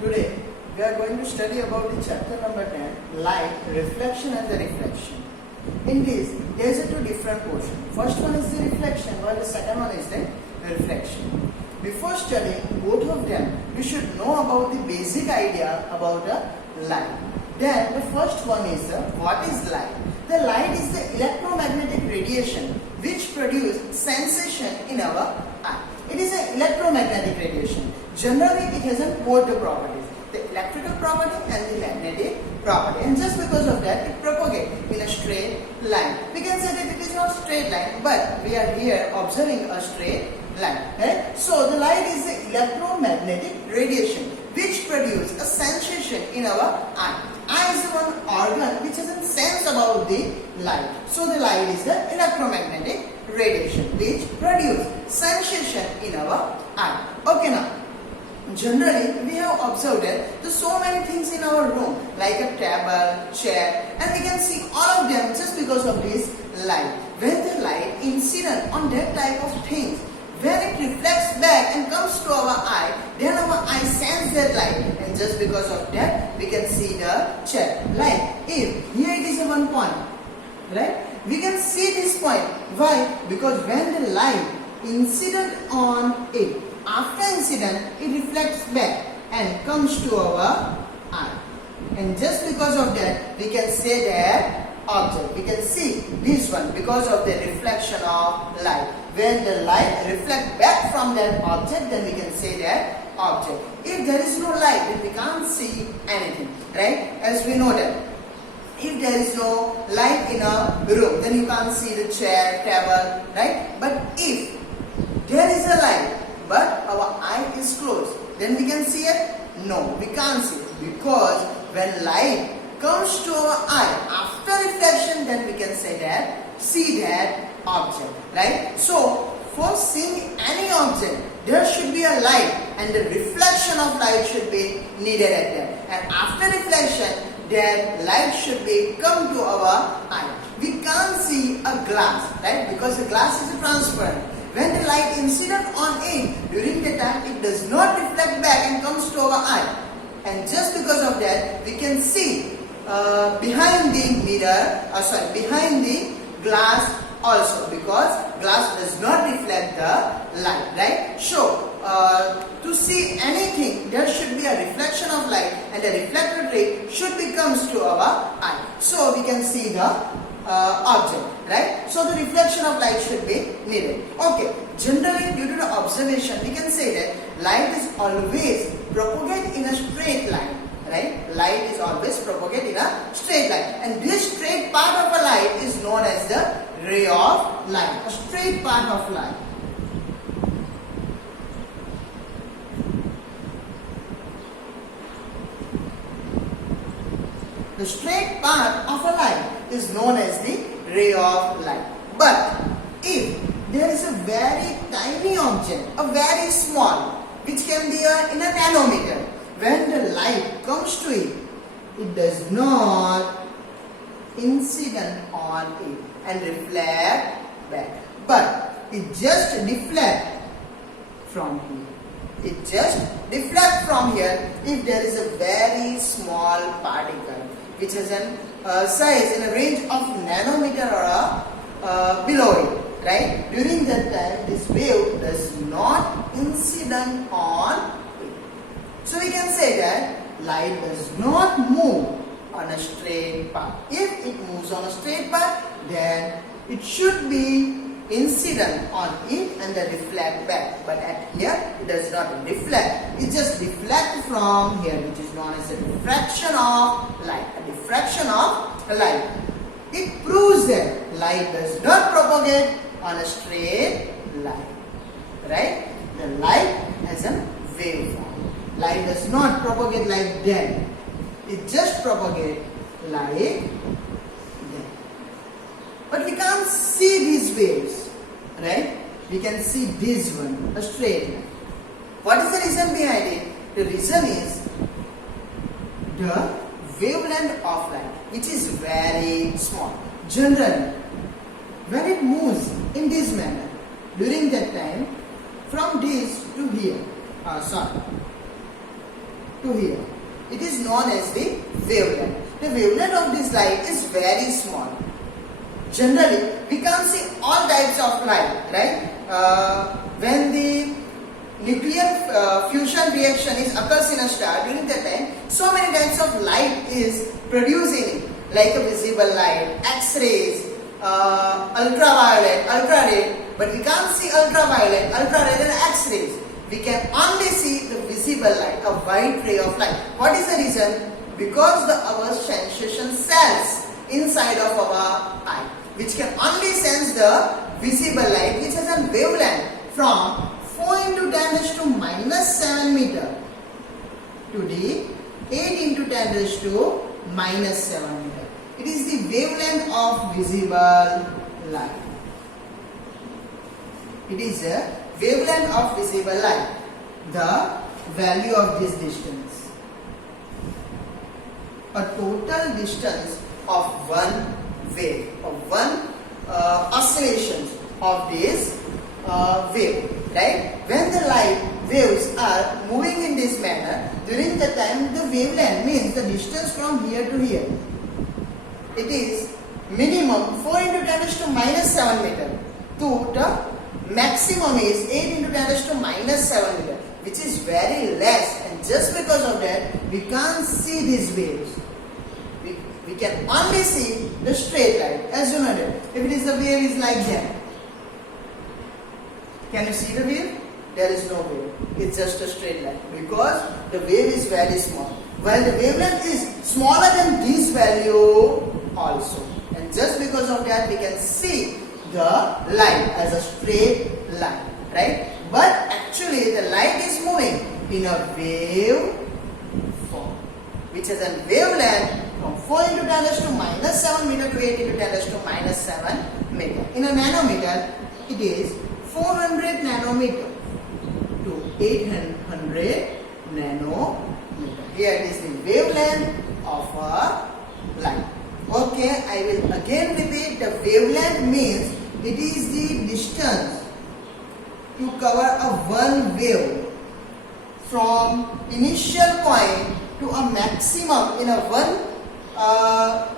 Today we are going to study about the chapter number 10, light, reflection and the refraction. In this, there is two different portions. First one is the reflection while the second one is the reflection. Before studying both of them, we should know about the basic idea about a light. Then the first one is what is light? The light is the electromagnetic radiation which produces sensation in our eye. It is an electromagnetic radiation. Generally, it has both the properties, the electrical property and the magnetic property. And just because of that, it propagates in a straight line. We can say that it is not straight line, but we are here observing a straight line. Right? So, the light is the electromagnetic radiation which produces a sensation in our eye. Eye is the one organ which has a sense about the light. So, the light is the electromagnetic radiation which produces sensation in our eye. Okay, now generally we have observed that there are so many things in our room like a table, chair, and we can see all of them just because of this light. When the light incident on that type of things, when it reflects back and comes to our eye, then our eye sense that light, and just because of that we can see the chair. Like if here it is a one point, right? We can see this point. Why? Because when the light incident on it, after incident, it reflects back and comes to our eye. And just because of that, we can say that object. We can see this one because of the reflection of light. When the light reflects back from that object, then we can say that object. If there is no light, then we can't see anything, right? As we know that if there is no light in a room, then you can't see the chair, table, right? But if there is a light, but our eye is closed, then we can see it? No, we can't see it, because when light comes to our eye after reflection, then we can say that, see that object, right? So, for seeing any object, there should be a light, and the reflection of light should be needed at that. And after reflection, that light should be come to our eye. We can't see a glass, right? Because the glass is transparent. When the light incident on it, during the time it does not reflect back and comes to our eye. And just because of that, we can see behind the mirror, behind the glass also, because glass does not reflect the light, right? So, to see anything, there should be a reflection of light, and the reflected ray should be comes to our eye. So, we can see the object, right? So, the reflection of light should be needed. Okay, generally due to the observation, we can say that light is always propagate in a straight line, right? Light is always propagate in a straight line, and this straight part of a light is known as the ray of light, a straight part of light. The straight part of a light is known as the ray of light. But if there is a very tiny object, a very small, which can be in a nanometer, when the light comes to it, it does not incident on it and reflect back, but it just deflect from here. It just deflect from here if there is a very small particle which has a size in a range of nanometer or below it, right? During that time, this wave does not incident on it. So we can say that light does not move on a straight path. If it moves on a straight path, then it should be incident on it and then reflect back. But at here, it does not reflect. It just deflects from here, which is known as a diffraction of light. A diffraction of light. It proves that light does not propagate on a straight line. Right? The light has a waveform. Light does not propagate like that. It just propagates like that. But we can't see these waves, right? We can see this one, a straight line. What is the reason behind it? The reason is the wavelength of light, which is very small. Generally, when it moves in this manner, during that time, from this to here, to here. It is known as the wavelength. The wavelength of this light is very small. Generally, we can't see all types of light, right? When the nuclear fusion reaction occurs in a star, during that time, so many types of light is produced in it, like a visible light, X-rays, ultraviolet, ultra-red, but we can't see ultraviolet, ultra-red and X-rays. We can only see the visible light, a white ray of light. What is the reason? Because our sensation cells inside of our eye, which can only sense the visible light, which has a wavelength from 4 into 10 raised to minus 7 meter to the 8 into 10 raised to minus 7 meter. It is the wavelength of visible light. It is a wavelength of visible light. The value of this distance. A total distance of one wave, of one oscillation of this wave, right? When the light waves are moving in this manner, during the time the wavelength means the distance from here to here, it is minimum 4 into 10 raised to minus 7 meter to the maximum is 8 into 10 raised to minus 7 meter, which is very less, and just because of that we can't see these waves. We can only see the straight line. As you know that if it is the wave is like that, can you see the wave? There is no wave. It's just a straight line because the wave is very small. While the wavelength is smaller than this value also, and just because of that we can see the light as a straight line, right? But actually the light is moving in a wave form, which is a wavelength from 4 into 10 raised to minus 7 meter to 8 into 10 raised to minus 7 meter. In a nanometer, it is 400 nanometer to 800 nanometer. Here it is the wavelength of a light. Okay, I will again repeat. The wavelength means it is the distance to cover a one wave from initial point to a maximum in a one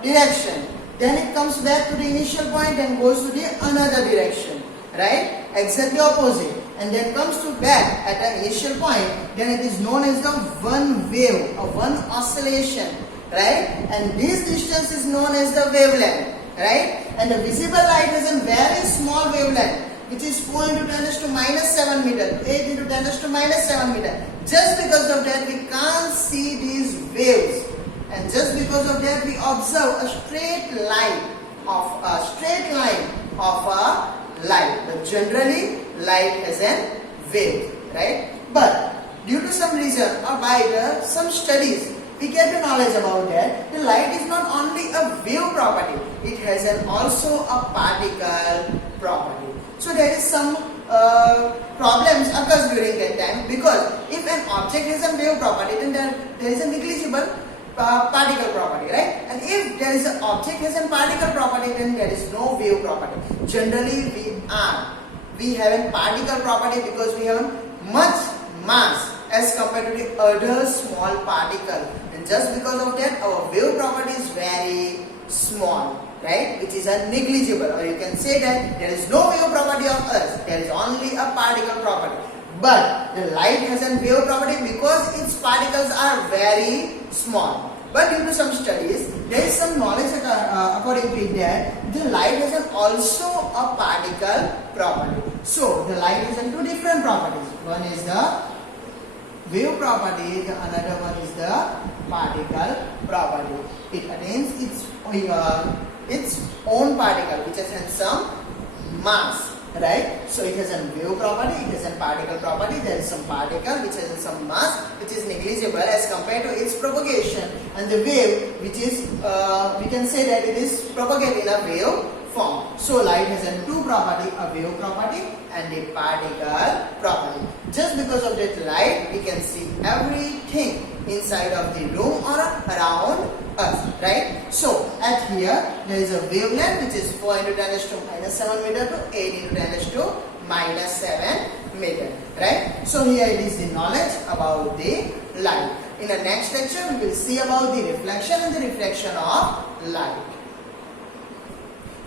direction. Then it comes back to the initial point and goes to the another direction, right? Exactly opposite. And then comes to back at the initial point. Then it is known as the one wave or one oscillation, right? And this distance is known as the wavelength, right? And the visible light has a very small wavelength, which is 4 into 10 raised to minus 7 meter, 8 into 10 raised to minus 7 meter. Just because of that we can't see these waves. And just because of that we observe a straight line of a light. But generally light has a wave, right? But due to some reason or by some studies we get the knowledge about that the light is not only a wave property, it has also a particle property. So there is some problems occurs during that time, because if an object has a wave property, then there is a negligible particle property, right? And if there is an object has a particle property, then there is no wave property. Generally we have a particle property because we have much mass as compared to the other small particle, and just because of that our wave property is very small, right? Which is a negligible, or you can say that there is no wave property of us, there is only a particle property. But the light has a wave property because its particles are very small. But due to some studies, there is some knowledge according to it that the light has also a particle property. So the light has two different properties. One is the wave property, the another one is the particle property. It attains its own particle, which has some mass. Right? So it has a wave property, it has a particle property, there is some particle which has some mass which is negligible as compared to its propagation, and the wave which is, we can say that it is propagated in a wave form. So light has a two property, a wave property and a particle property. Just because of that light we can see everything inside of the room or around us, right? So at here there is a wavelength which is 4 into 10 raised to minus 7 meter to 8 into 10 raised to minus 7 meter, right? So here it is the knowledge about the light. in the next lecture we will see about the reflection and the refraction of light.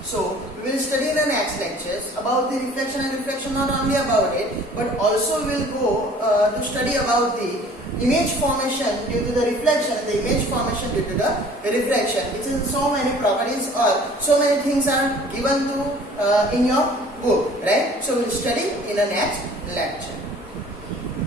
So we will study in the next lectures about the reflection and refraction, not only about it, but also we will go to study about the image formation due to the reflection and the image formation due to the refraction, which is so many properties or so many things are given to in your book, right? So we will study in the next lecture.